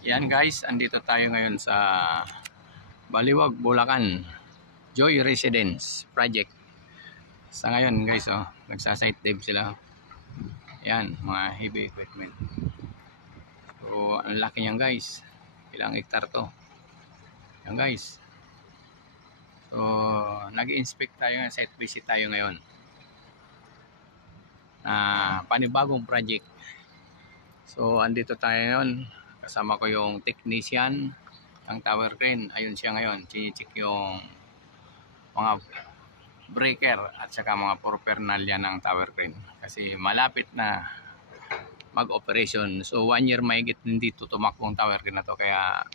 Yan guys, andito tayo ngayon sa Baliwag, Bulacan, Joy Residence Project. Sa ngayon guys, nagsasite dive sila. Yan, mga heavy equipment. So, ang laki niyan guys. Ilang hektar to. Yan guys. So, nag-inspect tayo, site visit tayo ngayon. Panibagong project. So, andito tayo ngayon. Kasama ko yung technician ng tower crane. Ayun siya ngayon. Chine-check yung mga breaker at saka mga paraphernalia ng tower crane. Kasi malapit na mag-operation. So 1 year mahigit hindi tutumakbo ang tower crane na to. Kaya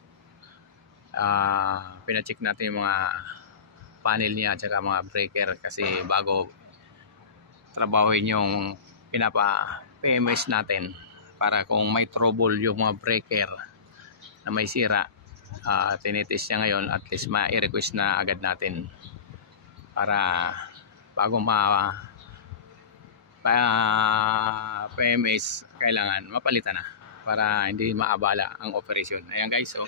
pina-check natin yung mga panel niya at saka mga breaker. Kasi bago trabahuin yung pinapa-PMS natin. Para kung may trouble yung mga breaker na may sira, tinitest niya ngayon, at least ma-request na agad natin para bago PMS kailangan mapalitan na para hindi maabala ang operation. Ayan guys, so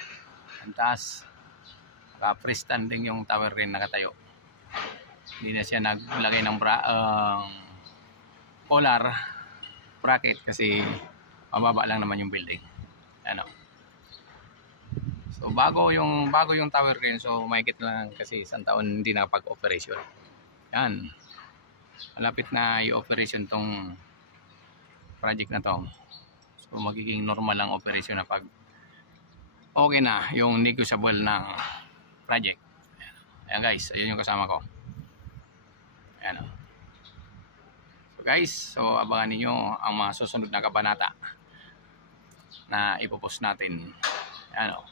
ang taas, freestanding yung tower crane, nakatayo. Hindi na siya naglagay ng collar bracket kasi mababa lang naman yung building. Ano. So bago yung tower crane, so mahigit lang kasi isang taon hindi nakapag-operation. Yan. Malapit na i-operation tong project na to. So magiging normal lang operation na pag okay na yung negotiable ng project. Ayan guys, ayun yung kasama ko. Ayan. So guys, so abangan niyo ang mga susunod na kabanata na ipopost natin. Ano.